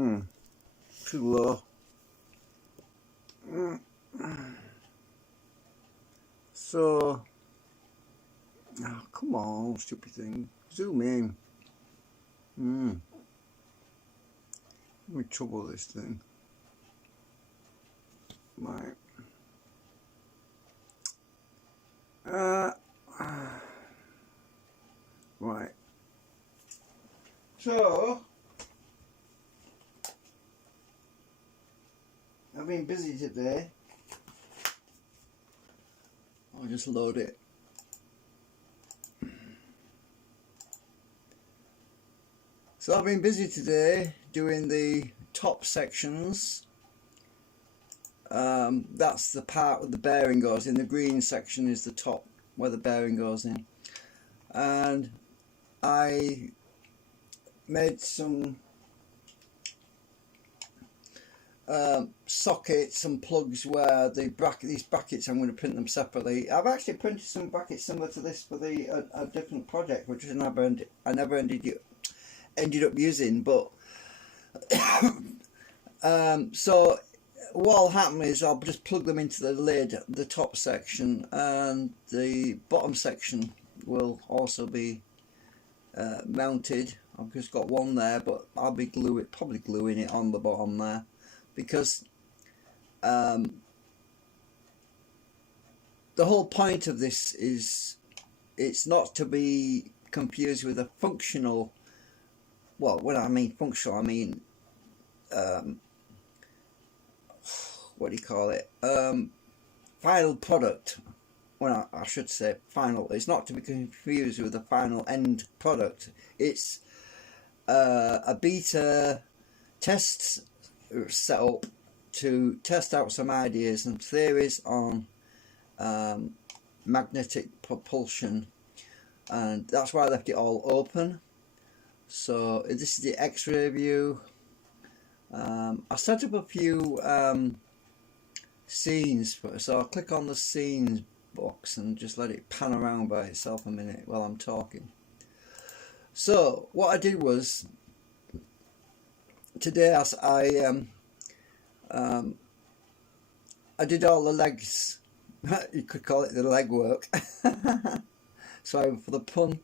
Too low. So, oh, come on, stupid thing. Zoom in. Let me trouble this thing. Right. Right. So, I've been busy today. I'll just load it. So I've been busy today doing the top sections. That's the part where the bearing goes in. The green section is the top where the bearing goes in. And I made some sockets and plugs where these brackets, I'm going to print them separately. I've actually printed some brackets similar to this for a different project, which I never ended up using. But so what'll happen is I'll just plug them into the lid, the top section, and the bottom section will also be mounted. I've just got one there, but I'll be probably gluing it on the bottom there, because the whole point of this is it's not to be confused with a functional, well, when I mean functional, I mean what do you call it, final product. Well, I should say final. It's not to be confused with a final end product. It's a beta test setup to test out some ideas and theories on magnetic propulsion, and that's why I left it all open. So this is the X-ray view. I set up a few scenes, so I'll click on the scenes box and just let it pan around by itself a minute while I'm talking. So what I did was today I did all the legs. You could call it the leg work. Sorry for the pun.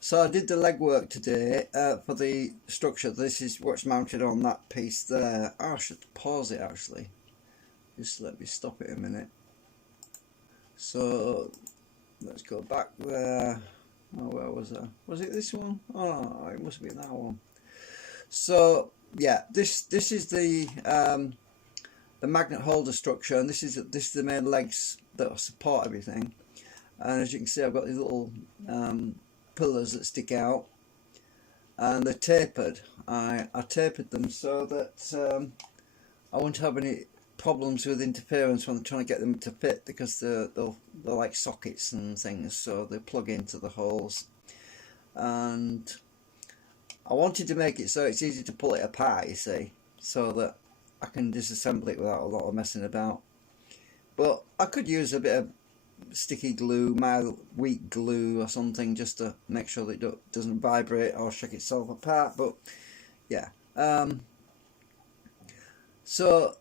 So I did the leg work today for the structure. This is what's mounted on that piece there. I should pause it actually. Just let me stop it a minute. So let's go back there. Oh, where was I? Was it this one? Oh, it must be that one. So yeah, this is the magnet holder structure, and this is the main legs that support everything. And as you can see, I've got these little pillars that stick out, and they're tapered. I tapered them so that I won't have any problems with interference when I'm trying to get them to fit, because they're like sockets and things, so they plug into the holes. And I wanted to make it so it's easy to pull it apart, you see, so that I can disassemble it without a lot of messing about. But I could use a bit of sticky glue, mild weak glue or something, just to make sure that it doesn't vibrate or shake itself apart. But yeah, so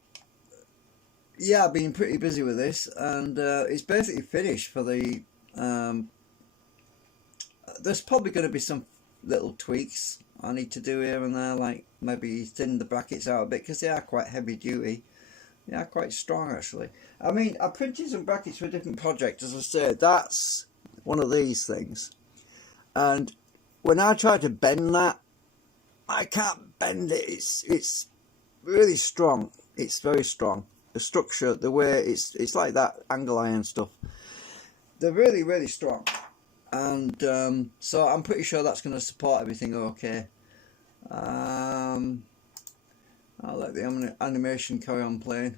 yeah, I've been pretty busy with this, and it's basically finished for the there's probably going to be some little tweaks I need to do here and there, like maybe thin the brackets out a bit, because they are quite heavy duty. They are quite strong actually. I mean, I printed some brackets for a different project, as I said. That's one of these things, and when I try to bend that, I can't bend it. It's really strong. It's very strong. The structure, the way it's like that angle iron stuff, they're really, really strong. And so I'm pretty sure that's going to support everything okay. I'll let the animation carry on playing,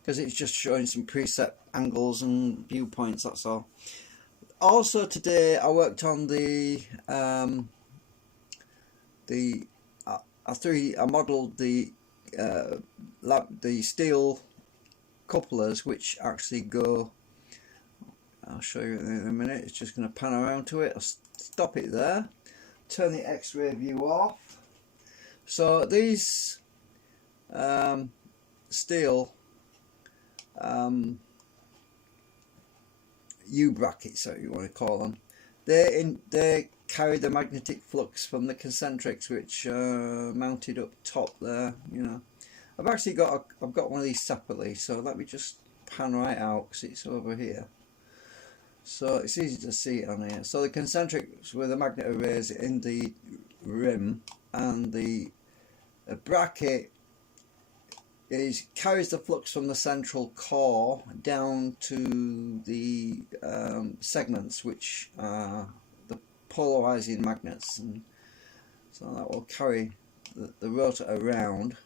because it's just showing some preset angles and viewpoints, that's all. Also today I worked on I modelled the steel couplers, which actually go, I'll show you in a minute. It's just going to pan around to it. I'll stop it there, turn the X-ray view off. So these steel U-brackets, so you want to call them. They carry the magnetic flux from the concentrics, which mounted up top there. You know, I've got one of these separately, so let me just pan right out because it's over here. So it's easy to see it on here. So the concentrics with the magnet arrays in the rim, and the bracket carries the flux from the central core down to the segments, which are the polarizing magnets, and so that will carry the rotor around.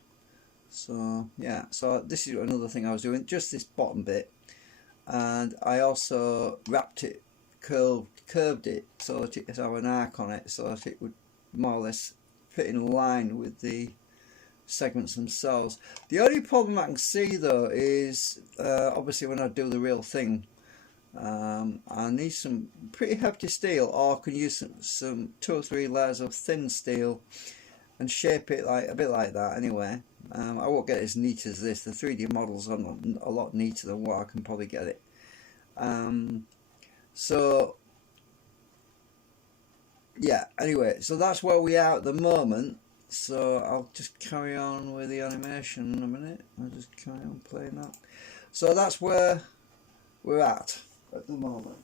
So yeah, so this is another thing I was doing, just this bottom bit, and I also wrapped it, curved it so that it had an arc on it, so that it would more or less fit in line with the segments themselves. The only problem I can see though is obviously when I do the real thing, I need some pretty hefty steel, or I can use some 2 or 3 layers of thin steel and shape it like a bit like that anyway. I won't get as neat as this. The 3D models are a lot neater than what I can probably get it. So yeah, anyway, so that's where we are at the moment. So I'll just carry on with the animation in a minute. I'll just carry on playing that. So that's where we're at the moment.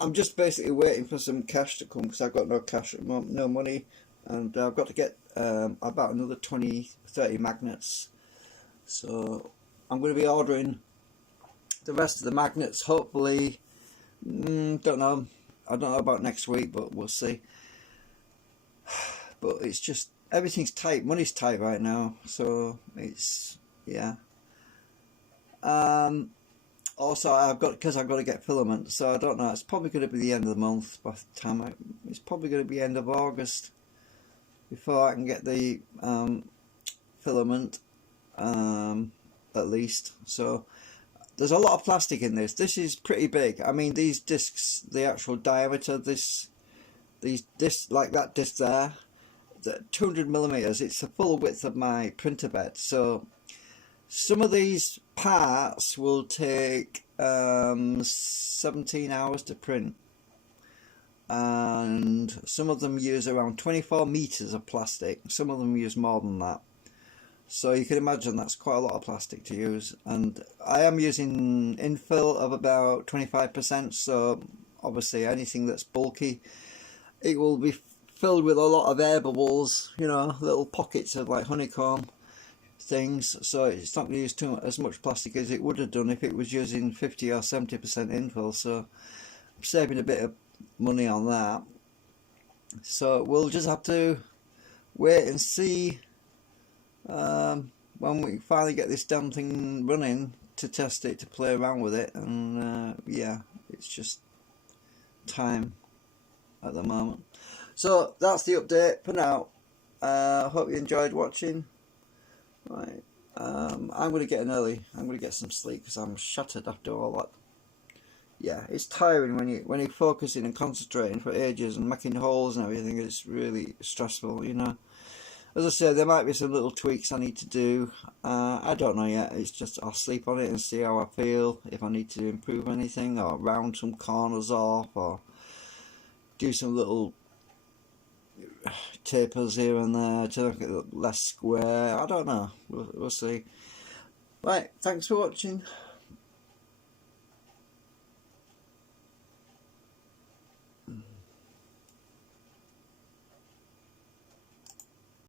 I'm just basically waiting for some cash to come, because I've got no cash at the moment, no money, and I've got to get about another 20-30 magnets. So I'm going to be ordering the rest of the magnets, hopefully. Don't know. I don't know about next week, but we'll see. But it's just, everything's tight, money's tight right now, so it's, yeah. Also because I've got to get filament, so I don't know, it's probably going to be the end of the month by the time it's probably going to be end of August before I can get the filament, at least. So there's a lot of plastic in this. This is pretty big. I mean, these discs, the actual diameter of these discs, like that disc there, 200 millimeters, it's the full width of my printer bed. So some of these parts will take 17 hours to print, and some of them use around 24 meters of plastic, some of them use more than that. So you can imagine that's quite a lot of plastic to use, and I am using infill of about 25%, so obviously anything that's bulky, it will be filled with a lot of air bubbles, you know, little pockets of like honeycomb things, so it's not going to use as much plastic as it would have done if it was using 50 or 70% infill. So I'm saving a bit of money on that. So we'll just have to wait and see when we finally get this damn thing running, to test it, to play around with it, and yeah, it's just time at the moment. So that's the update for now. Hope you enjoyed watching. Right, I'm going to get I'm going to get some sleep, because I'm shattered after all that. Yeah, it's tiring when you're focusing and concentrating for ages and making holes and everything. It's really stressful, you know. As I said, there might be some little tweaks I need to do. I don't know yet. It's just I'll sleep on it and see how I feel, if I need to improve anything, or round some corners off, or do some little tapers here and there to make it look less square. I don't know. We'll see. Right, thanks for watching.